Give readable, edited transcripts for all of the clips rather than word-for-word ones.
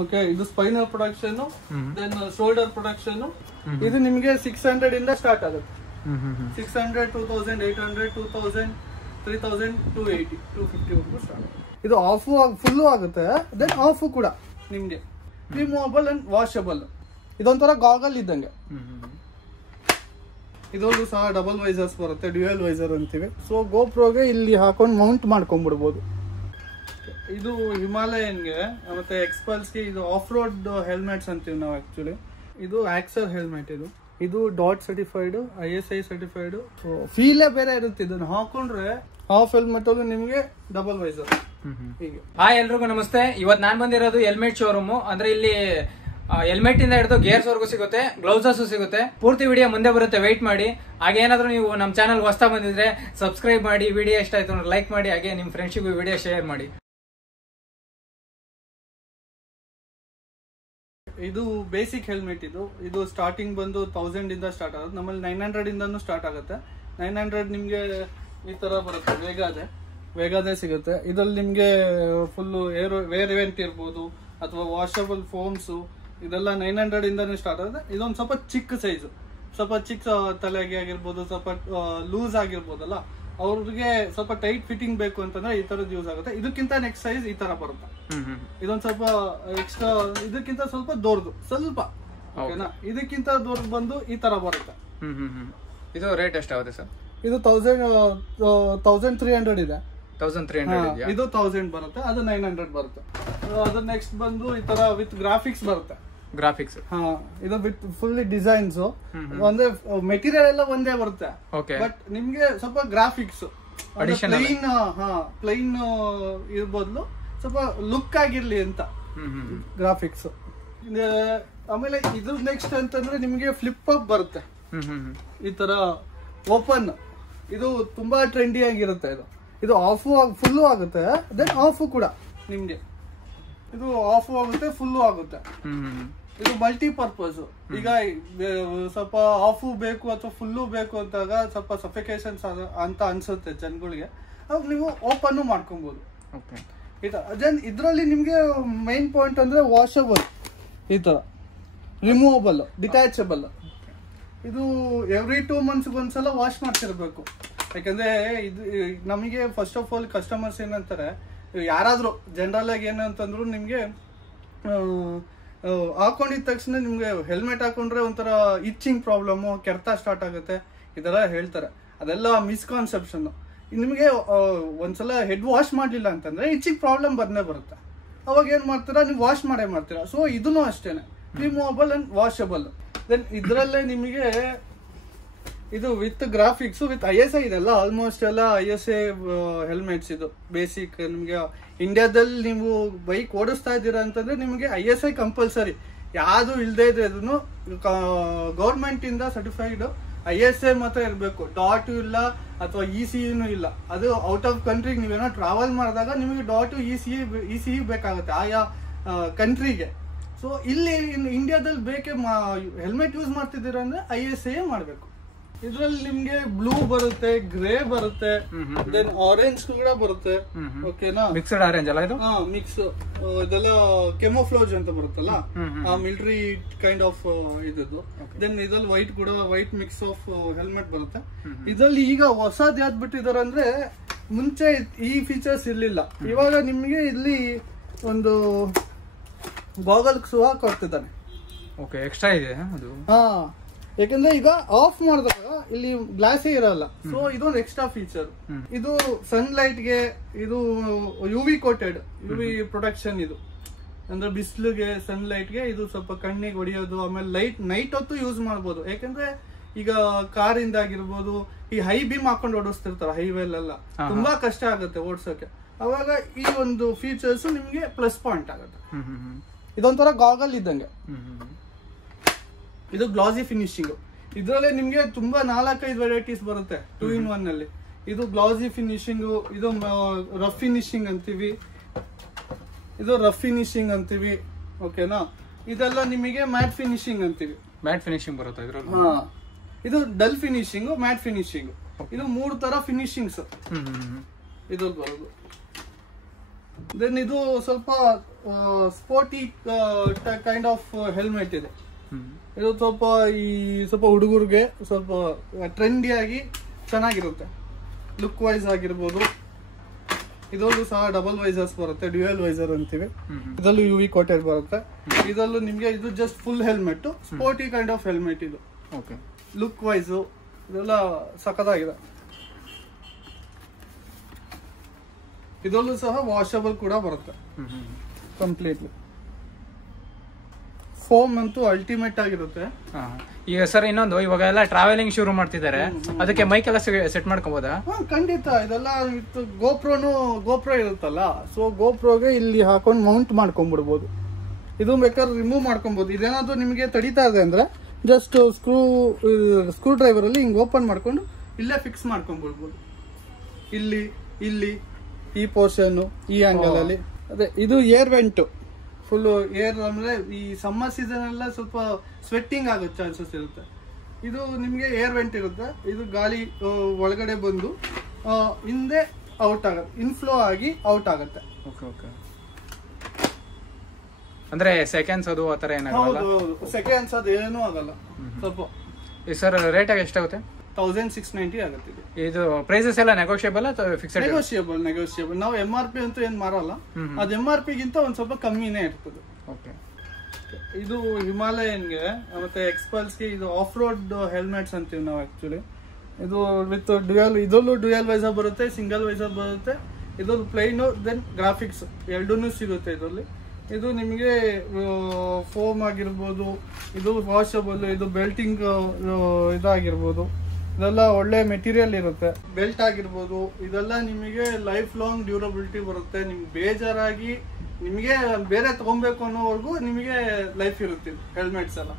Okay, ಇದು spinal production, then shoulder production. ಇದು ನಿಮಗೆ 600 ಇಂದ ಸ್ಟಾರ್ಟ್ ಆಗುತ್ತೆ. 600, 2000, 800, 2000, 3000, 280, 250 ವರೆಗೂ ಸ್ಟಾರ್ಟ್. ಇದು ಆಫ್ ಫುಲ್ಲು ಆಗುತ್ತೆ. ದೆನ್ ಆಫ್ ಕೂಡ ನಿಮ್ಗೆ ರಿಮೂವಬಲ್ ಅಂಡ್ ವಾಷಬಲ್. ಇದೊಂಥರ ಗಾಗಲ್ ಇದ್ದಂಗೆ. ಇದೊಂದು ಸಹ ಡಬಲ್ ವೈಸರ್ಸ್ ಬರುತ್ತೆ, ಡ್ಯುಯಲ್ ವೈಸರ್ ಅಂತೀವಿ. ಸೊ ಗೋಪ್ರೋಗೆ ಇಲ್ಲಿ ಹಾಕೊಂಡು ಮೌಂಟ್ ಮಾಡ್ಕೊಂಡ್ಬಿಡ್ಬೋದು. ಇದು ಹಿಮಾಲಯನ್ಗೆ ಮತ್ತೆ ಎಕ್ಸ್ಪಲ್ಸ್ಗೆ ಇದು ಆಫ್ ರೋಡ್ ಹೆಲ್ಮೆಟ್ಸ್ ಅಂತೀವಿ ನಾವು ಆಕ್ಚುಲಿ. ಇದು ಆಕ್ಸರ್ ಹೆಲ್ಮೆಟ್. ಇದು ಡಾಟ್ ಸರ್ಟಿಫೈಡ್, ISI ಸರ್ಟಿಫೈಡ್. ಫೀಲೇ ಬೇರೆ ಇರುತ್ತೆ. ಇದನ್ನ ಹಾಕೊಂಡ್ರೆ ಹಾಫ್ ಹೆಲ್ಮೆಟ್ ಅಲ್ಲೂ ನಿಮ್ಗೆ ಡಬಲ್ ವೈಸರ್. ಹಾಯ್ ಎಲ್ರಿಗೂ ನಮಸ್ತೆ. ಇವತ್ತು ನಾನು ಬಂದಿರೋದು ಹೆಲ್ಮೆಟ್ ಶೋರೂಮ್. ಅಂದ್ರೆ ಇಲ್ಲಿ ಹೆಲ್ಮೆಟ್ ಇಂದ ಹಿಡಿದು ಗೇರ್ಸ್ ವರ್ಗೂ ಸಿಗುತ್ತೆ, ಗ್ಲೌಸಸ್ ಸಿಗುತ್ತೆ. ಪೂರ್ತಿ ವಿಡಿಯೋ ಮುಂದೆ ಬರುತ್ತೆ, ವೆಯ್ಟ್ ಮಾಡಿ. ಹಾಗೆ ಏನಾದ್ರು ನೀವು ನಮ್ಮ ಚಾನಲ್ ಹೊಸ್ತಾ ಬಂದಿದ್ರೆ ಸಬ್ಸ್ಕ್ರೈಬ್ ಮಾಡಿ, ವಿಡಿಯೋ ಇಷ್ಟ ಆಯ್ತು ಅಂದ್ರೆ ಲೈಕ್ ಮಾಡಿ, ಹಾಗೆ ನಿಮ್ಮ ಫ್ರೆಂಡ್ಶಿಪ್ ವಿಡಿಯೋ ಶೇರ್ ಮಾಡಿ. ಇದು ಬೇಸಿಕ್ ಹೆಲ್ಮೆಟ್. ಇದು ಸ್ಟಾರ್ಟಿಂಗ್ ಬಂದು 1000 ಇಂದ ಸ್ಟಾರ್ಟ್ ಆಗುತ್ತೆ. ನಮ್ಮಲ್ಲಿ 900 ಇಂದನೂ ಸ್ಟಾರ್ಟ್ ಆಗುತ್ತೆ. 900 ನಿಮ್ಗೆ ಈ ತರ ಬರುತ್ತೆ, ವೇಗಾದೇ ಸಿಗುತ್ತೆ. ಇದ್ರಲ್ಲಿ ನಿಮ್ಗೆ ಫುಲ್ ವೇರ್ ಇವೆಂಟ್ ಇರ್ಬೋದು ಅಥವಾ ವಾಷಬಲ್ ಫೋಮ್ಸ್, ಇದೆಲ್ಲ 900 ಇಂದಾನೇ ಸ್ಟಾರ್ಟ್ ಆಗುತ್ತೆ. ಇದೊಂದು ಸ್ವಲ್ಪ ಚಿಕ್ಕ ಸೈಜ್, ಸ್ವಲ್ಪ ಚಿಕ್ಕ ತಲೆಗೆ ಆಗಿರ್ಬೋದು, ಸ್ವಲ್ಪ ಲೂಸ್ ಆಗಿರ್ಬೋದಲ್ಲ, ಅವ್ರಿಗೆ ಸ್ವಲ್ಪ ಟೈಟ್ ಫಿಟ್ಟಿಂಗ್ ಬೇಕು ಅಂತಂದ್ರೆ ಈ ತರದ್ ಯೂಸ್ ಆಗುತ್ತೆ. ಇದಕ್ಕಿಂತ ನೆಕ್ಸ್ಟ್ ಸೈಜ್ ಈ ತರ ಬರುತ್ತೆ. ಇದೊಂದ್ ಸ್ವಲ್ಪ ಎಕ್ಸ್ಟ್ರಾ, ಇದಕ್ಕಿಂತ ಸ್ವಲ್ಪ ದೊಡ್ಡದು, ಸ್ವಲ್ಪ ಓಕೆನಾ. ಇದಕ್ಕಿಂತ ದೊಡ್ಡದು ಬಂದು ಈ ತರ ಬರುತ್ತೆ. ಇದು ರೇಟ್ ಎಷ್ಟಾಗುತ್ತೆ ಸರ್? ಇದು 1300 ಇದೆ. 1300 ಇದು 1000 ಬರುತ್ತೆ. ಅದು 900 ಬರುತ್ತೆ. ಅದು ನೆಕ್ಸ್ಟ್ ಬಂದು ಈ ತರ ವಿತ್ ಗ್ರಾಫಿಕ್ಸ್ ಬರುತ್ತೆ. ಗ್ರಾಫಿಕ್ಸ್ ಇದು ವಿತ್ ಫುಲ್ಲಿ ಡಿಸೈನ್ಸ್. ಅಂದ್ರೆ ಮೆಟೀರಿಯಲ್ ಎಲ್ಲ ಒಂದೇ ಬರುತ್ತೆ, ಬಟ್ ನಿಮ್ಗೆ ಸ್ವಲ್ಪ ಗ್ರಾಫಿಕ್ಸ್ ಪ್ಲೈನ್ ಇರ್ಬೋದ್ಲು, ಸ್ವಲ್ಪ ಲುಕ್ ಆಗಿರ್ಲಿ ಅಂತ ಗ್ರಾಫಿಕ್ಸ್. ಆಮೇಲೆ ಇದು ನೆಕ್ಸ್ಟ್ ಅಂತಂದ್ರೆ ನಿಮ್ಗೆ ಫ್ಲಿಪ್ ಅಪ್ ಬರುತ್ತೆ, ಈ ತರ ಓಪನ್. ಇದು ತುಂಬಾ ಟ್ರೆಂಡಿ ಆಗಿರುತ್ತೆ. ಇದು ಆಫ್ ಫುಲ್ಲು ಆಗುತ್ತೆ, ದೆನ್ ಆಫ್ ಕೂಡ ನಿಮ್ಗೆ. ಇದು ಆಫ್ ಆಗುತ್ತೆ, ಫುಲ್ಲು ಆಗುತ್ತೆ. ಇದು ಮಲ್ಟಿಪರ್ಪಸ್. ಈಗ ಸ್ವಲ್ಪ ಆಫ್ ಬೇಕು ಅಥವಾ ಫುಲ್ಲು ಬೇಕು ಅಂತಾಗ ಸ್ವಲ್ಪ ಸಫಿಕೇಶನ್ಸ್ ಅಂತ ಅನ್ಸುತ್ತೆ ಜನಗಳಿಗೆ, ಅವಾಗ ನೀವು ಓಪನ್ ಮಾಡ್ಕೊಬಹುದು. ಇದ್ರಲ್ಲಿ ನಿಮ್ಗೆ ಮೈನ್ ಪಾಯಿಂಟ್ ಅಂದ್ರೆ ವಾಷಬಲ್, ಈ ತರ ರಿಮೂವಬಲ್, ಡಿಟ್ಯಾಚಬಲ್. ಇದು ಎವ್ರಿ 2 months ಒಂದ್ಸಲ ವಾಶ್ ಮಾಡ್ತಿರ್ಬೇಕು. ಯಾಕಂದ್ರೆ ಇದು ನಮಗೆ ಫಸ್ಟ್ ಆಫ್ ಆಲ್ ಕಸ್ಟಮರ್ಸ್ ಏನಂತಾರೆ, ಯಾರಾದ್ರೂ ಜನರಲ್ ಆಗಿ ಏನಂತಂದ್ರು ನಿಮ್ಗೆ ಹಾಕೊಂಡಿದ ತಕ್ಷಣ ನಿಮ್ಗೆ ಹೆಲ್ಮೆಟ್ ಹಾಕೊಂಡ್ರೆ ಒಂಥರ ಇಚ್ಚಿಂಗ್ ಪ್ರಾಬ್ಲಮ್, ಕೆರೆತ ಸ್ಟಾರ್ಟ್ ಆಗುತ್ತೆ, ಇದೆಲ್ಲ ಹೇಳ್ತಾರೆ. ಅದೆಲ್ಲ ಮಿಸ್ಕಾನ್ಸೆಪ್ಷನ್. ನಿಮ್ಗೆ ಒಂದ್ಸಲ ಹೆಡ್ ವಾಶ್ ಮಾಡ್ಲಿಲ್ಲ ಅಂತಂದ್ರೆ ಇಚ್ಚಿಂಗ್ ಪ್ರಾಬ್ಲಮ್ ಬಂದೇ ಬರುತ್ತೆ. ಅವಾಗ ಏನ್ ಮಾಡ್ತೀರಾ, ನೀವು ವಾಶ್ ಮಾಡೇ ಮಾಡ್ತೀರಾ. ಸೊ ಇದನ್ನು ಅಷ್ಟೇನೆ, ರಿಮೂವಬಲ್ ಅಂಡ್ ವಾಷಬಲ್. ದೆನ್ ಇದ್ರಲ್ಲೇ ನಿಮಗೆ ಇದು ವಿತ್ ಗ್ರಾಫಿಕ್ಸ್, ವಿತ್ ISI ಇದೆಲ್ಲ ಆಲ್ಮೋಸ್ಟ್ ಎಲ್ಲ ISI ಹೆಲ್ಮೆಟ್ಸ್. ಇದು ಬೇಸಿಕ್. ನಿಮ್ಗೆ ಇಂಡಿಯಾದಲ್ಲಿ ನೀವು ಬೈಕ್ ಓಡಿಸ್ತಾ ಇದ್ದೀರಾ ಅಂತಂದ್ರೆ ನಿಮಗೆ ISI ಕಂಪಲ್ಸರಿ. ಯಾವುದು ಇಲ್ಲದೆ ಇದ್ರೆ ಅದನ್ನು ಗೌರ್ಮೆಂಟ್ ಇಂದ ಸರ್ಟಿಫೈಡ್ ISI ಮಾತ್ರ ಇರಬೇಕು. ಡಾಟ್ ಇಲ್ಲ ಅಥವಾ ECU ಇಲ್ಲ. ಅದು ಔಟ್ ಆಫ್ ಕಂಟ್ರಿಗೆ ನೀವೇನೋ ಟ್ರಾವೆಲ್ ಮಾಡಿದಾಗ ನಿಮಗೆ ಡಾಟ್ ECU ಬೇಕಾಗುತ್ತೆ ಆಯಾ ಕಂಟ್ರಿಗೆ. ಸೊ ಇಲ್ಲಿ ಇಂಡಿಯಾದಲ್ಲಿ ಬೇಕೇ ಹೆಲ್ಮೆಟ್ ಯೂಸ್ ಮಾಡ್ತಿದ್ದೀರಾ ಅಂದ್ರೆ ISI ಮಾಡಬೇಕು. ಇದ್ರಲ್ಲಿ ನಿಮ್ಗೆ ಬ್ಲೂ ಬರುತ್ತೆ, ಗ್ರೇ ಬರುತ್ತೆ, ದೆನ್ ಆರೆಂಜ್ ಕೂಡ ಬರುತ್ತೆ. ಓಕೆನಾ, ಮಿಕ್ಸ್ಡ್ ಆರೆಂಜ್ ಅಲ್ಲ ಇದು? ಮಿಕ್ಸ್. ಇದೆಲ್ಲ ಕೆಮೋಫ್ಲೋಜ್ ಅಂತ ಬರುತ್ತಲ್ಲ, ಮಿಲಿಟರಿ ಕೈಂಡ್ ಆಫ್ ಇದ್ದು. ದೆನ್ ಇದ್ರಲ್ಲಿ ವೈಟ್ ಕೂಡ, ವೈಟ್ ಮಿಕ್ಸ್ ಆಫ್ ಹೆಲ್ಮೆಟ್ ಬರುತ್ತೆ. ಇದ್ರಲ್ಲಿ ಈಗ ಹೊಸದ್ ಯಾವ್ದು ಬಿಟ್ಟಿದಾರೆ ಅಂದ್ರೆ, ಮುಂಚೆ ಈ ಫೀಚರ್ಸ್ ಇರ್ಲಿಲ್ಲ. ಇವಾಗ ನಿಮ್ಗೆ ಇಲ್ಲಿ ಒಂದು ಗಾಗಲ್ ಸಹ ಕೊಡ್ತಿದ್ದಾನೆ. ಓಕೆ, ಎಕ್ಸ್ಟ್ರಾ ಇದೆ ಅದು. ಯಾಕಂದ್ರೆ ಈಗ ಆಫ್ ಮಾಡಿದಾಗ ಇಲ್ಲಿ ಗ್ಲಾಸೇ ಇರಲ್ಲ. ಸೊ ಇದೊಂದು ಎಕ್ಸ್ಟ್ರಾ ಫೀಚರ್. ಇದು ಸನ್ಲೈಟ್ ಗೆ, ಇದು UV ಕೋಟೆಡ್, UV ಪ್ರೊಟೆಕ್ಷನ್. ಇದು ಅಂದ್ರೆ ಬಿಸಿಲಿಗೆ, ಸನ್ಲೈಟ್ ಗೆ ಇದು ಸ್ವಲ್ಪ ಕಣ್ಣಿಗೆ ಹೊಡಿಯೋದು. ಆಮೇಲೆ ನೈಟ್ ಹೊತ್ತು ಯೂಸ್ ಮಾಡ್ಬೋದು. ಯಾಕಂದ್ರೆ ಈಗ ಕಾರಿಂದ ಆಗಿರ್ಬೋದು, ಈ ಹೈ ಬೀಮ್ ಹಾಕೊಂಡು ಓಡಿಸ್ತಿರ್ತಾರೆ ಹೈವೇಲೆಲ್ಲ, ತುಂಬಾ ಕಷ್ಟ ಆಗುತ್ತೆ ಓಡಿಸೋಕೆ. ಅವಾಗ ಈ ಒಂದು ಫೀಚರ್ಸ್ ನಿಮ್ಗೆ ಪ್ಲಸ್ ಪಾಯಿಂಟ್ ಆಗುತ್ತೆ. ಇದೊಂಥರ ಗಾಗಲ್ ಇದ್ದಂಗೆ. ಇದು ಗ್ಲಾಸಿ ಫಿನಿಶಿಂಗ್. ಇದ್ರಲ್ಲೇ ನಿಮ್ಗೆ ತುಂಬಾ 4-5 ವೆರೈಟೀಸ್ ಬರುತ್ತೆ 2-in-1 ಅಲ್ಲಿ. ಇದು ಗ್ಲಾಸಿ ಫಿನಿಶಿಂಗ್, ಇದು ರಫ್ ಫಿನಿಶಿಂಗ್ ಅಂತೀವಿ, ಇದು ರಫ್ ಫಿನಿಶಿಂಗ್ ಅಂತೀವಿ. ಓಕೆನಾ, ಇದೆಲ್ಲ ನಿಮಗೆ ಮ್ಯಾಟ್ ಫಿನಿಶಿಂಗ್ ಅಂತೀವಿ. ಮ್ಯಾಟ್ ಫಿನಿಶಿಂಗ್ ಬರುತ್ತೆ ಇದ್ರಲ್ಲಿ. ಇದು ಡಲ್ ಫಿನಿಶಿಂಗ್, ಮ್ಯಾಟ್ ಫಿನಿಶಿಂಗ್. ಇದು 3 ತರ ಫಿನಿಶಿಂಗ್ಸ್ ಇದ್ರಲ್ಲಿ ಬರೋದು. ದೆನ್ ಇದು ಸ್ವಲ್ಪ ಸ್ಪೋರ್ಟಿ ಕೈಂಡ್ ಆಫ್ ಹೆಲ್ಮೆಟ್ ಇದೆ. ಇದು ಸ್ವಲ್ಪ ಹುಡುಗರಿಗೆ ಸ್ವಲ್ಪ ಟ್ರೆಂಡಿಯಾಗಿ ಚೆನ್ನಾಗಿರುತ್ತೆ, ಲುಕ್ ವೈಸ್ ಆಗಿರ್ಬೋದು. ಇದರಲ್ಲೂ ಸಹ ಡಬಲ್ ವೈಸರ್ಸ್ ಬರುತ್ತೆ, ಡ್ಯುಯಲ್ ವೈಸರ್ ಅಂತೀವಿ. ಇದರಲ್ಲೂ UV ಕೋಟೆಡ್ ಬರುತ್ತೆ. ಇದರಲ್ಲೂ ನಿಮಗೆ ಇದು just full helmet, sporty kind of helmet ಇದು. ಓಕೆ, ಲುಕ್ ವೈಸು ಇದೆಲ್ಲ ಸಖತ್ತಾಗಿದೆ. ಇದರಲ್ಲೂ ಸಹ ವಾಷಬಲ್ ಕೂಡ ಬರುತ್ತೆ ಕಂಪ್ಲೀಟ್ಲಿ. ಫೋಮ್ ಅಂತೂ ಅಲ್ಟಿಮೇಟ್ ಆಗಿರುತ್ತೆ. ಈಗ ಸರ್ ಇನ್ನೊಂದು, ಇವಾಗ ಎಲ್ಲ ಟ್ರಾವೆಲಿಂಗ್ ಶುರು ಮಾಡ್ತಿದ್ದಾರೆ, ಅದಕ್ಕೆ ಮೈಕ್ ಎಲ್ಲ ಸೆಟ್ ಮಾಡ್ಕೋಬಹುದಾ? ಖಂಡಿತ. ಇದೆಲ್ಲ ಗೋಪ್ರೋ ಇರುತ್ತಲ್ಲ, ಸೊ ಗೋಪ್ರೋಗೆ ಇಲ್ಲಿ ಹಾಕೊಂಡು ಮೌಂಟ್ ಮಾಡ್ಕೊಂಡ್ಬಿಡ್ಬೋದು. ಇದು ಬೇಕಾದ್ರೆ ರಿಮೂವ್ ಮಾಡ್ಕೊಬಹುದು. ಇದೇನಾದ್ರು ನಿಮಗೆ ತಡೀತಾ ಇದೆ ಅಂದ್ರೆ ಜಸ್ಟ್ ಸ್ಕ್ರೂ ಡ್ರೈವರ್ ಅಲ್ಲಿ ಹಿಂಗ್ ಓಪನ್ ಮಾಡ್ಕೊಂಡು ಇಲ್ಲೇ ಫಿಕ್ಸ್ ಮಾಡ್ಕೊಂಡ್ಬಿಡ್ಬೋದು. ಇಲ್ಲಿ ಈ ಪೋರ್ಷನ್, ಈ ಆಂಗಲ್ ಅಲ್ಲಿ. ಅದೇ ಇದು ಏರ್ ವೆಂಟ್, ಫುಲ್ ಏರ್. ಅಂದ್ರೆ ಈ ಸಮ್ಮರ್ ಸೀಸನ್ ಎಲ್ಲ ಸ್ವಲ್ಪ ಸ್ವೆಟ್ಟಿಂಗ್ ಆಗೋ ಚಾನ್ಸಸ್ ಇರುತ್ತೆ. ಇದು ನಿಮಗೆ ಏರ್ ವೆಂಟ್ ಇರುತ್ತೆ. ಇದು ಗಾಳಿ ಒಳಗಡೆ ಬಂದು ಹಿಂದೆ ಔಟ್ ಆಗುತ್ತೆ, ಇನ್ಫ್ಲೋ ಆಗಿ ಔಟ್ ಆಗುತ್ತೆ. ಅಂದ್ರೆ ಸೆಕೆಂಡ್ಸ್ ಅದು ಆತರ ಏನಾಗಲ್ಲ? ಹೌದು, ಸೆಕೆಂಡ್ಸ್ ಅದು ಏನೂ ಆಗಲ್ಲ. ಸ್ವಲ್ಪ ಸರ್ ರೇಟ್ ಎಷ್ಟಾಗುತ್ತೆ? 1690 ಆಗುತ್ತೆ. ಇದು ಪ್ರೈಸಸ್ ಎಲ್ಲ ನೆಗೋಷಿಯಬಲ್ ಅಥವಾ ಫಿಕ್ಸ್ಡ್? ನೆಗೋಷಿಯಬಲ್. ನಾವು MRP ಅಂತೂ ಏನ್ ಮಾರಲ್ಲ, ಅದು MRP ಗಿಂತ ಒಂದ್ ಸ್ವಲ್ಪ ಕಮ್ಮಿನೇ ಇರ್ತದೆ. ಓಕೆ. ಇದು ಹಿಮಾಲಯನ್ಗೆ ಮತ್ತೆ ಎಕ್ಸ್ಪಲ್ಸ್ಗೆ ಇದು ಆಫ್ ರೋಡ್ ಹೆಲ್ಮೆಟ್ಸ್ ಅಂತೀವಿ ನಾವು ಆಕ್ಚುಲಿ. ಇದು ವಿತ್ ಇದರಲ್ಲೂ ಡ್ಯುಯಲ್ ವೈಸರ್ ಬರುತ್ತೆ, ಸಿಂಗಲ್ ವೈಸರ್ ಬರುತ್ತೆ. ಇದ್ರಲ್ಲಿ ಪ್ಲೈನ್ ದೆನ್ ಗ್ರಾಫಿಕ್ಸ್ ಎರಡೂ ಸಿಗುತ್ತೆ ಇದರಲ್ಲಿ. ಇದು ನಿಮಗೆ ಫೋಮ್ ಆಗಿರ್ಬೋದು, ಇದು ವಾಷಬಲ್, ಇದು ಬೆಲ್ಟಿಂಗ್ ಇದಾಗಿರ್ಬೋದು, ಇದೆಲ್ಲ ಒಳ್ಳೆ ಮೆಟೀರಿಯಲ್ ಇರುತ್ತೆ. ಬೆಲ್ಟ್ ಆಗಿರ್ಬೋದು, ಇದೆಲ್ಲ ನಿಮಗೆ ಲೈಫ್ ಲಾಂಗ್ ಡ್ಯೂರಬಿಲಿಟಿ ಬರುತ್ತೆ. ನಿಮ್ಗೆ ಬೇಜಾರಾಗಿ ನಿಮಗೆ ಬೇರೆ ತಗೊಬೇಕು ಅನ್ನೋವರೆಗೂ ನಿಮಗೆ ಲೈಫ್ ಇರುತ್ತೆ ಹೆಲ್ಮೆಟ್ಸ್ ಎಲ್ಲ.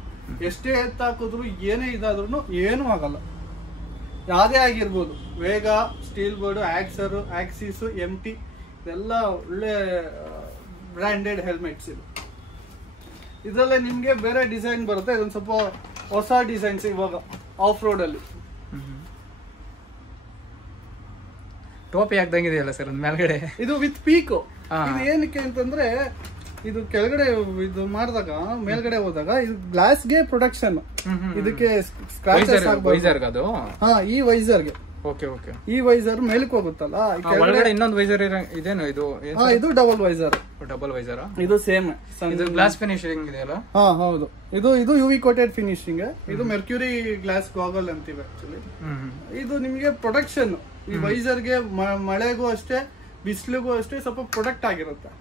ಎಷ್ಟೇ ಎತ್ತಾಕಿದ್ರು ಏನೇ ಇದಾದ್ರೂ ಏನೂ ಆಗಲ್ಲ. ಯಾವುದೇ ಆಗಿರ್ಬೋದು, ವೇಗಾ, ಸ್ಟೀಲ್ಬರ್ಡ್, ಆಕ್ಸರ್, ಆಕ್ಸಿಸ್, MT, ಇದೆಲ್ಲ ಒಳ್ಳೆ ಬ್ರ್ಯಾಂಡೆಡ್ ಹೆಲ್ಮೆಟ್ಸ್ ಇದು. ಇದರಲ್ಲೇ ನಿಮಗೆ ಬೇರೆ ಡಿಸೈನ್ ಬರುತ್ತೆ. ಇದೊಂದು ಸ್ವಲ್ಪ ಹೊಸ ಡಿಸೈನ್ಸ್ ಇವಾಗ ಆಫ್ ರೋಡ್ ಅಲ್ಲಿ. ಟೋಪಿ ಹಾಕ್ದಂಗಿದೆಯಲ್ಲ ಸರ್ ಮೇಲ್ಗಡೆ. ಇದು ವಿತ್ ಪೀಕ್. ಇದು ಏನಕ್ಕೆ ಅಂತಂದ್ರೆ ಇದು ಕೆಳಗಡೆ ಇದು ಮಾಡಿದಾಗ ಮೇಲ್ಗಡೆ ಹೋದಾಗ ಇದು ಗ್ಲಾಸ್ಗೆ ಪ್ರೊಟೆಕ್ಷನ್, ಇದಕ್ಕೆ ಸ್ಕ್ರಾಚಸ್ ಆಗಬಾರ್ದು. ಈ ವೈಸರ್ಗೆ. Okay okay. ಈ ವೈಸರ್ ಮೇಲಕ್ಕೆ ಹೋಗುತ್ತಲ್ಲ, ಒಳಗಡೆ ಇನ್ನೊಂದು ವೈಸರ್ ಇದೇನು ಇದು? ಇದು ಡಬಲ್ ವೈಸರ್. ಡಬಲ್ ವೈಸರ್ ಇದು ಸೇಮ್. ಇದು ಗ್ಲಾಸ್ ಫಿನಿಶಿಂಗ್ ಇದೆಯಲ್ಲ? ಹೌದು. ಇದು UV ಕೋಟೆಡ್ ಫಿನಿಶಿಂಗ್. ಇದು ಮೆರ್ಕ್ಯೂರಿ ಗ್ಲಾಸ್ ಗಾಗಲ್ ಅಂತೀವಿ ಆಕ್ಚುಲಿ. ಇದು ನಿಮಗೆ ಪ್ರೊಟೆಕ್ಷನ್. ಈ ವೈಸರ್ಗೆ ಮಳೆಗೂ ಅಷ್ಟೇ, ಬಿಸಿಲಿಗೂ ಅಷ್ಟೇ ಸ್ವಲ್ಪ ಪ್ರೊಟೆಕ್ಟ್ ಆಗಿರುತ್ತೆ.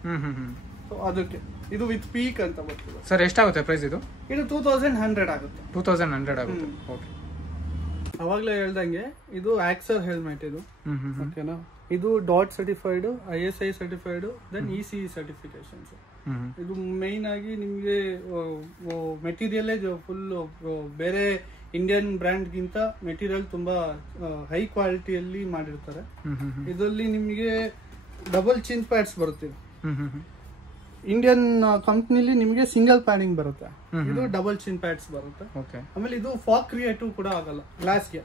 ಅದಕ್ಕೆ ಇದು ವಿತ್ ಪೀಕ್ ಅಂತ ಬರ್ತದೆ. ಸರ್ ಎಷ್ಟಾಗುತ್ತೆ ಪ್ರೈಸ್ ಇದು? ಇದು 2100 ಆಗುತ್ತೆ. 2100 ಆಗುತ್ತೆ. ಓಕೆ. ಅವಾಗಲೇ ಹೇಳ್ದಂಗೆ ಇದು ಆಕ್ಸರ್ ಹೆಲ್ಮೆಟ್ ಇದು. ಓಕೆನಾ? ಇದು DOT certified, ISI certified, then ECE certifications. ಇದು ಮೈನ್ ಆಗಿ ನಿಮಗೆ ಮೆಟೀರಿಯಲ್ ಫುಲ್ ಬೇರೆ ಇಂಡಿಯನ್ ಬ್ರ್ಯಾಂಡ್ ಗಿಂತ ಮೆಟೀರಿಯಲ್ ತುಂಬಾ ಹೈ ಕ್ವಾಲಿಟಿಯಲ್ಲಿ ಮಾಡಿರ್ತಾರೆ. ಇದರಲ್ಲಿ ನಿಮಗೆ ಡಬಲ್ ಚಿನ್ ಪ್ಯಾಡ್ಸ್ ಬರುತ್ತೆ. ಇಂಡಿಯನ್ ಕಂಪ್ನಿಲಿ ನಿಮಗೆ ಸಿಂಗಲ್ ಪ್ಯಾಡಿಂಗ್ ಬರುತ್ತೆ, ಇದು ಡಬಲ್ ಚಿನ್ ಪ್ಯಾಡ್ಸ್ ಬರುತ್ತೆ. ಆಮೇಲೆ ಇದು ಫಾಗ್ ಕ್ರಿಯೇಟಿವ್ ಕೂಡ ಆಗಲ್ಲ ಗ್ಲಾಸ್ಗೆ.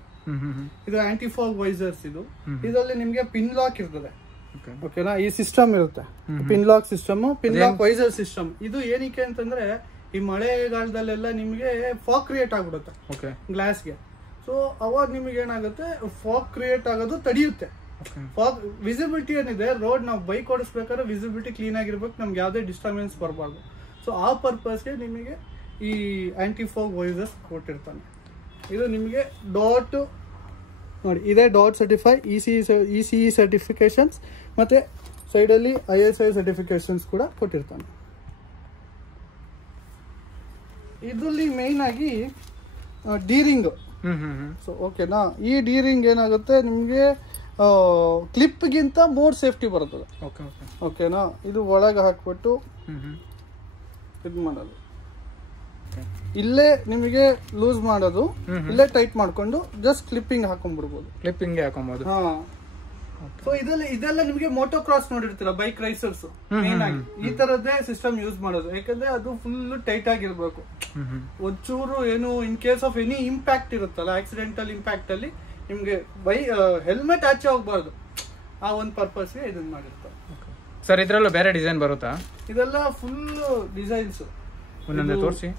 ಇದು ಆಂಟಿ ಫಾಗ್ ವೈಸರ್ಸ್. ಇದರಲ್ಲಿ ನಿಮಗೆ ಪಿನ್ ಲಾಕ್ ಇರ್ತದೆ. ಓಕೆನಾ? ಈ ಸಿಸ್ಟಮ್ ಇರುತ್ತೆ, pin lock system, pin lock visor system. ಇದು ಏನಕ್ಕೆ ಅಂತಂದ್ರೆ ಈ ಮಳೆಗಾಲದಲ್ಲೆಲ್ಲ ನಿಮಗೆ ಫಾಗ್ ಕ್ರಿಯೇಟ್ ಆಗ್ಬಿಡುತ್ತೆ ಗ್ಲಾಸ್ಗೆ. ಸೊ ಅವಾಗ ನಿಮಗೆ ಏನಾಗುತ್ತೆ, ಫಾಗ್ ಕ್ರಿಯೇಟ್ ಆಗೋದು ತಡೆಯುತ್ತೆ. ಫಾಗ್ ವಿಸಿಬಿಲಿಟಿ ಏನಿದೆ, ರೋಡ್ ನಾವು ಬೈಕ್ ಓಡಿಸ್ಬೇಕಾದ್ರೆ ವಿಸಿಬಿಲಿಟಿ ಕ್ಲೀನ್ ಆಗಿರ್ಬೇಕು, ನಮ್ಗೆ ಯಾವುದೇ ಡಿಸ್ಟರ್ಬೆನ್ಸ್ ಬರಬಾರ್ದು. ಸೊ ಆ ಪರ್ಪಸ್ಗೆ ನಿಮಗೆ ಈ ಆಂಟಿ ಫಾಗ್ ವೈಸರ್ಸ್ ಕೊಟ್ಟಿರ್ತಾನೆ. ಇದು ನಿಮಗೆ ಡಾಟ್ ನೋಡಿ, ಇದೇ ಡಾಟ್ ಸರ್ಟಿಫೈ, ECE ಸರ್ಟಿಫಿಕೇಶನ್ಸ್ ಮತ್ತೆ ಸೈಡಲ್ಲಿ ISI ಸರ್ಟಿಫಿಕೇಶನ್ಸ್ ಕೂಡ ಕೊಟ್ಟಿರ್ತಾನೆ. ಇದರಲ್ಲಿ ಮೇನ್ ಆಗಿ ಡೀರಿಂಗ್. ಸೊ ಓಕೆನಾ? ಈ ಡೀರಿಂಗ್ ಏನಾಗುತ್ತೆ ನಿಮಗೆ ಕ್ಲಿಪ್ ಗಿಂತ ಮೋರ್ ಸೇಫ್ಟಿ ಬರ್ತದೆ. ಓಕೆನಾ? ಇದು ಒಳಗೆ ಹಾಕ್ಬಿಟ್ಟು ಇದು ಮಾಡೋದು, ಇಲ್ಲೇ ನಿಮಗೆ ಲೂಸ್ ಮಾಡೋದು, ಇಲ್ಲೇ ಟೈಟ್ ಮಾಡ್ಕೊಂಡು ಜಸ್ಟ್ ಕ್ಲಿಪ್ಪಿಂಗ್ ಹಾಕೊಂಡ್ಬಿಡ್ಬೋದು. ಕ್ಲಿಪ್ಪಿಂಗ್ ಹಾಕೊಂಬೋದು. ಸೊ ಇದೆಲ್ಲ ನಿಮಗೆ ಮೋಟೋ ಕ್ರಾಸ್ ನೋಡಿರ್ತೀರ, ಬೈಕ್ ರೈಸರ್ಸ್ ಮೇನ್ ಆಗಿ ಈ ತರದ್ದೇ ಸಿಸ್ಟಮ್ ಯೂಸ್ ಮಾಡೋದು. ಯಾಕಂದ್ರೆ ಅದು ಫುಲ್ ಟೈಟ್ ಆಗಿರ್ಬೇಕು. ಒಂಚೂರು ಏನು in case of any impact ಇರುತ್ತಲ್ಲ, ಆಕ್ಸಿಡೆಂಟಲ್ ಇಂಪ್ಯಾಕ್ಟ್ ಅಲ್ಲಿ ನಿಮ್ಗೆ ಹೆಲ್ಮೆಟ್ ಆಚೆ ಹೋಗ್ಬಾರ್ದು. ಆ ಒಂದು ಪರ್ಪಸ್ಗೆ ಇದನ್ನ ಮಾಡಿರ್ತಾರೆ. ಸರ್ ಇದ್ರಲ್ಲೂ ಬೇರೆ ಡಿಸೈನ್ ಬರುತ್ತಾ? ಇದೆಲ್ಲ ಫುಲ್ ಡಿಸೈನ್ಸ್ ಒಂದೊಂದೇ ತೋರಿಸಿ.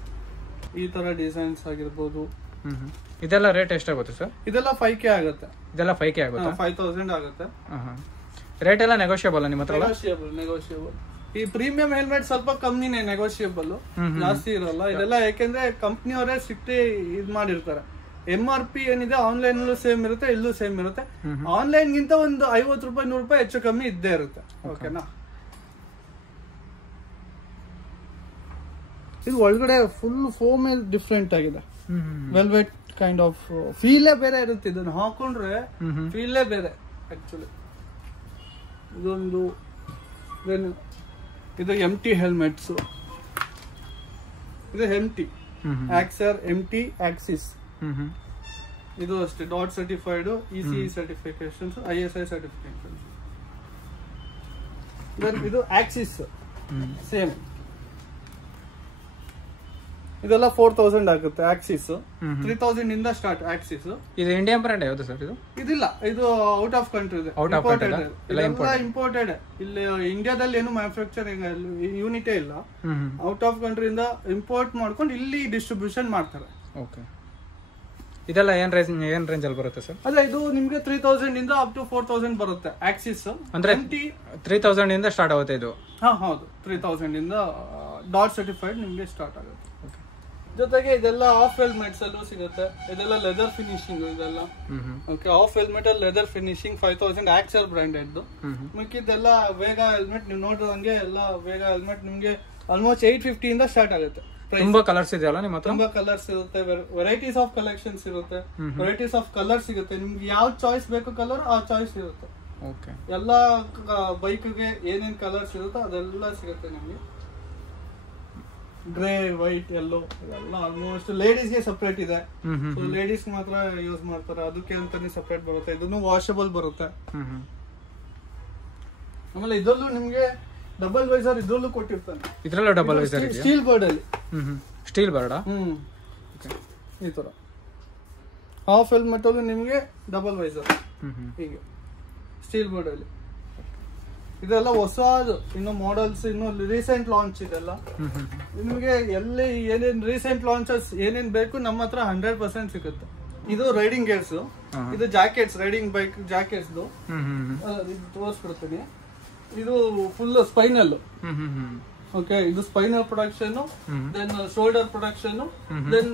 ಈ ತರ ಡಿಸೈನ್ಸ್ ಆಗಿರ್ಬೋದು. ಇದೆಲ್ಲ ರೇಟ್ ಎಷ್ಟಾಗುತ್ತೆ ಸರ್? ಇದೆಲ್ಲ 5K ಆಗುತ್ತೆ. ಇದೆಲ್ಲ 5K ಆಗುತ್ತೆ? 5000 ಆಗುತ್ತೆ. ರೇಟ್ ಎಲ್ಲ ನೆಗೋಷಿಯಬಲ್ ನಿಮ್ಮ ಹತ್ರ? ನೆಗೋಷಿಯಬಲ್. ಈ ಪ್ರೀಮಿಯಂ ಹೆಲ್ಮೆಟ್ ಸ್ವಲ್ಪ ಕಮ್ಮಿನೇ, ನೆಗೋಷಿಯಬಲ್, ಜಾಸ್ತಿ ಇರಲ್ಲ. ಇದೆಲ್ಲ ಯಾಕೆಂದ್ರೆ ಕಂಪ್ನಿಯವರೇ ಸ್ಟ್ರಿಕ್ಟ್ ಇದ್ ಮಾಡಿರ್ತಾರೆ. MRP ಏನಿದೆ ಆನ್ಲೈನ್ ಸೇಮ್ ಇರುತ್ತೆ, ಇಲ್ಲೂ ಸೇಮ್ ಇರುತ್ತೆ. ಆನ್ಲೈನ್ ಗಿಂತ ಒಂದು 50 ರೂಪಾಯಿ 100 ರೂಪಾಯಿ ಹೆಚ್ಚು ಕಮ್ಮಿ ಇದ್ದೇ ಇರುತ್ತೆ. ಓಕೆನಾ? ಇದು ಒಳಗಡೆ ಫುಲ್ ಫೋಮ್ ಡಿಫ್ರೆಂಟ್ ಆಗಿದೆ. ವೆಲ್ವೆಟ್ ಕೈಂಡ್ ಆಫ್ ಫೀಲೇ ಬೇರೆ ಇರುತ್ತೆ. ಇದನ್ನ ಹಾಕೊಂಡ್ರೆ ಫೀಲೇ ಬೇರೆ ಆಕ್ಚುಲಿ. ಇದೊಂದು ಇದು MT ಹೆಲ್ಮೆಟ್ಸ್. ಇದು MT Axor MT Axis. ಇದು ಅಷ್ಟೇ dot certified, ECE certifications, ISI certifications. ಇದು Axis ಸೇಮ್. ಇದೆಲ್ಲ 4000 ಆಗುತ್ತೆ. Axis 3000 ಇಂದ ಸ್ಟಾರ್ಟ್. Axis ಇದು ಇಂಡಿಯನ್ ಬ್ರ್ಯಾಂಡ್ ಯಾವುದು ಸರ್? ಇದಿಲ್ಲ, ಇದು ಔಟ್ ಆಫ್ ಕಂಟ್ರಿ ಇದೆ, ಇಂಪೋರ್ಟೆಡ್. ಇಲ್ಲಿ ಇಂಡಿಯಾದಲ್ಲಿ ಏನು ಮ್ಯಾನುಫ್ಯಾಕ್ಚರಿಂಗ್ ಯೂನಿಟೇ ಇಲ್ಲ. ಔಟ್ ಆಫ್ ಕಂಟ್ರಿಯಿಂದ ಇಂಪೋರ್ಟ್ ಮಾಡ್ಕೊಂಡು ಇಲ್ಲಿ ಡಿಸ್ಟ್ರಿಬ್ಯೂಷನ್ ಮಾಡ್ತಾರೆ. ಓಕೆ. ಇದೆಲ್ಲ ಏನ್ ರೇಂಜ್ ಅಲ್ಲಿ ಬರುತ್ತೆ ಸರ್? ಅದೇ ಇದು ನಿಮ್ಗೆ 3000 ಇಂದ ಅಪ್ ಟು 4000 ಬರುತ್ತೆ. Axis ಅಂದ್ರೆ 3000 ಇಂದ ಸ್ಟಾರ್ಟ್ ಆಗುತ್ತೆ ಇದು? ಹೌದು, 3000 ಇಂದ ಡಾಟ್ ಸರ್ಟಿಫೈಡ್ ನಿಮ್ಗೆ ಸ್ಟಾರ್ಟ್ ಆಗುತ್ತೆ. ಜೊತೆಗೆ ಇದೆಲ್ಲ ಆಫ್ ಹೆಲ್ಮೆಟ್ಸ್ ಅಲ್ಲೂ ಸಿಗುತ್ತೆ. ಇದೆಲ್ಲ ಲೆದರ್ ಫಿನಿಶಿಂಗ್ ಇದೆಲ್ಲ. ಓಕೆ, ಆಫ್ ಹೆಲ್ಮೆಟ್ ಅಲ್ಲಿ ಲೆದರ್ ಫಿನಿಶಿಂಗ್ 5000 Axor ಬ್ರಾಂಡೆಡ್. ಮಿಕ್ಕಿದ್ದೆಲ್ಲ ವೇಗಾ ಹೆಲ್ಮೆಟ್. ನೀವು ನೋಡಿದಂಗೆ ಎಲ್ಲ ವೇಗಾ ಹೆಲ್ಮೆಟ್ ನಿಮ್ಗೆ ಆಲ್ಮೋಸ್ಟ್ 850 ಇಂದ ಸ್ಟಾರ್ಟ್ ಆಗುತ್ತೆ. ತುಂಬಾ ಕಲರ್ಸ್ ಇದೆಯಲ್ಲ ನಿಮ್ಮ ಹತ್ರ? ತುಂಬಾ ಕಲರ್ಸ್ ಇರುತ್ತೆ, ವೆರೈಟೀಸ್ ಆಫ್ ಕಲೆಕ್ಷನ್ಸ್ ಇರುತ್ತೆ, ವೆರೈಟೀಸ್ ಆಫ್ ಕಲರ್ ಸಿಗುತ್ತೆ. ನಿಮ್ಗೆ ಯಾವ ಚಾಯ್ಸ್ ಬೇಕು ಕಲರ್ ಆ ಚಾಯ್ಸ್ ಇರುತ್ತೆ. ಓಕೆ. ಎಲ್ಲ ಬೈಕ್ಗೆ ಏನೇನ್ ಕಲರ್ಸ್ ಇರುತ್ತೋ ಅದೆಲ್ಲ ಸಿಗುತ್ತೆ ನಿಮ್ಗೆ. ಗ್ರೇ, ವೈಟ್, ಯೆಲ್ಲೋ ಇದೆಲ್ಲ ಆಲ್ಮೋಸ್ಟ್ ಲೇಡೀಸ್ಗೆ ಸಪರೇಟ್ ಇದೆ. ಸೊ ಲೇಡೀಸ್ ಮಾತ್ರ ಯೂಸ್ ಮಾಡ್ತಾರೆ, ಅದಕ್ಕೆ ಅಂತಾನೆ ಸಪರೇಟ್ ಬರುತ್ತೆ. ಇದನ್ನು ವಾಷಬಲ್ ಬರುತ್ತೆ. ಆಮೇಲೆ ಇದರಲ್ಲೂ ನಿಮ್ಗೆ ಡಬಲ್ ವೈಸರ್ ಇದ್ರಲ್ಲೂ ಕೊಟ್ಟಿರ್ತಾನೆ. ಇದ್ರಲ್ಲೂ ಡಬಲ್ ವೈಸರ್ ಇದೆ ಸ್ಟೀಲ್ ಬರ್ಡ್ ಅಲ್ಲಿ. ಸ್ಟೀಲ್ ಬರ್ಡ್ ಈ ತರ ಹಾಫ್ ಹೆಲ್ಮೆಟ್ ಅಲ್ಲೂ ನಿಮ್ಗೆ ಡಬಲ್ ವೈಸರ್ ಹೀಗೆ ಸ್ಟೀಲ್ ಬರ್ಡ್ ಅಲ್ಲಿ. ಇದೆಲ್ಲ ಹೊಸದು, ಇನ್ನು ಮಾಡೆಲ್ಸ್, ಇನ್ನು ರೀಸೆಂಟ್ ಲಾಂಚ್. ಇದೆಲ್ಲ ನಿಮ್ಗೆ ಎಲ್ಲಿ ಏನೇನ್ ರೀಸೆಂಟ್ ಲಾಂಚಸ್ ಏನೇನ್ ಬೇಕು ನಮ್ಮ ಹತ್ರ 100% ಸಿಗುತ್ತೆ. ಇದು ರೈಡಿಂಗ್ ಗೇರ್ಸ್, ಇದು ಜಾಕೆಟ್ಸ್, ರೈಡಿಂಗ್ ಬೈಕ್ ಜಾಕೆಟ್ಸ್ ತೋರಿಸ್ಬಿಡ್ತೀನಿ. ಇದು ಫುಲ್ ಸ್ಪೈನಲ್. ಓಕೆ, ಇದು spinal production, then shoulder production, then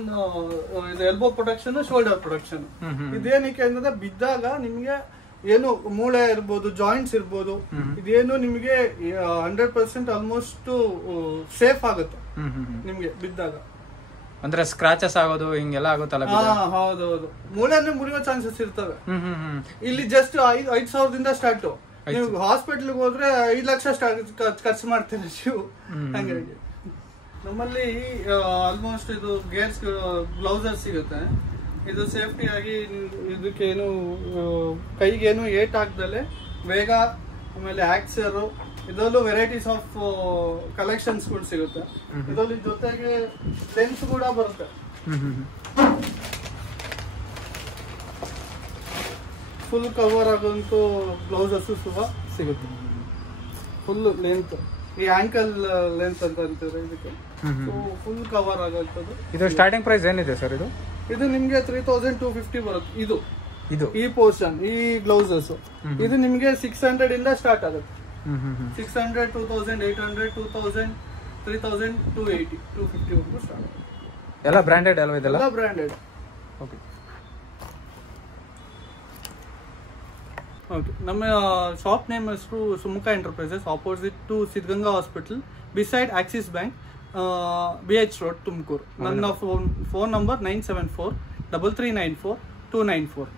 ಇದು ಎಲ್ಬೋ ಪ್ರೊಡಕ್ಷನ್, ಶೋಲ್ಡರ್ ಪ್ರೊಡಕ್ಷನ್. ಇದೇನಕ್ಕೆ ಅಂದ್ರೆ ಬಿದ್ದಾಗ ನಿಮ್ಗೆ ಏನು ಮೂಳೆ ಇರ್ಬೋದು, ಜಾಯಿಂಟ್ಸ್ ಇರ್ಬೋದು, ಇದೇನು ನಿಮ್ಗೆ 100% ಆಲ್ಮೋಸ್ಟ್ ಸೇಫ್ ಆಗುತ್ತೆ ನಿಮ್ಗೆ ಬಿದ್ದಾಗ. ಅಂದ್ರೆ ಸ್ಕ್ರಾಚಸ್ ಆಗೋದು ಹಿಂಗೆಲ್ಲ ಆಗುತ್ತಲ್ಲ? ಹೌದೌದು, ಮೂಳೆನೇ ಮುರಿಯೋ ಚಾನ್ಸಸ್ ಇರ್ತವೆ. ಇಲ್ಲಿ ಜಸ್ಟ್ 5000 ಸ್ಟಾರ್ಟ್. ನೀವು ಹಾಸ್ಪಿಟಲ್ಗೆ ಹೋದ್ರೆ 5 ಲಕ್ಷ ಖರ್ಚು ಮಾಡ್ತೀರಾ ಶಿವ್. ಹಂಗಾಗಿ ನಮ್ಮಲ್ಲಿ ಆಲ್ಮೋಸ್ಟ್ ಇದು ಗೇರ್ಸ್, ಗ್ಲೌಸರ್ ಸಿಗುತ್ತೆ. ಇದು ಸೇಫ್ಟಿ ಆಗಿ ಇದಕ್ಕೇನು ಕೈಗೇನು ಏಟ್ ಹಾಕ್ದಲೆ ವೇಗಾ, ಆಮೇಲೆ ಆಕ್ಸರ್, ಇದರಲ್ಲೂ ವೆರೈಟೀಸ್ ಆಫ್ ಕಲೆಕ್ಷನ್ಸ್ ಕೂಡ ಸಿಗುತ್ತೆ. ಇದರಲ್ಲಿ ಜೊತೆಗೆ ಲೆನ್ಸ್ ಕೂಡ ಬರುತ್ತೆ. ಫುಲ್ ಕವರ್ ಆಗೋಂತೂ ಬ್ಲೌಸಸ್ ಸಹ ಸಿಗುತ್ತೆ. ಫುಲ್ ಲೆಂತ್, ಈ ಆಂಕಲ್ ಲೆಂತ್ ಅಂತ ಅಂತಾರೆ ಇದಕ್ಕೆ. ಫುಲ್ ಕವರ್ ಆಗೋಂಥದ್ದು. ಇದು ಸ್ಟಾರ್ಟಿಂಗ್ ಪ್ರೈಸ್ ಏನಿದೆ ಸರ್? ಇದು ನಿಮ್ಗೆ 3250 ಬರುತ್ತೆ. ಇದು ಈ ಪೋರ್ಷನ್, ಈ ಗ್ಲೌಸಸ್ ಇದು ನಿಮ್ಗೆ 600 ಇಂದ ಸ್ಟಾರ್ಟ್ ಆಗುತ್ತೆ. 600, 2800, 2000, 3000, 280, 250 ವರೆಗೂ ಸ್ಟಾರ್ಟ್ ಆಗುತ್ತೆ. ಎಲ್ಲ ಬ್ರಾಂಡೆಡ್ ಅಲ್ವಾ? ಇದೆಲ್ಲ ಬ್ರಾಂಡೆಡ್. ಓಕೆ, ನಮ್ಮ ಶಾಪ್ ನೇಮ್ ಹೆಸರು Sumukha enterprises, opposite to Siddaganga hospital, beside Axis bank, BH road, Tumakuru. ನನ್ನ ಫೋನ್ ನಂಬರ್ 974 3394 294.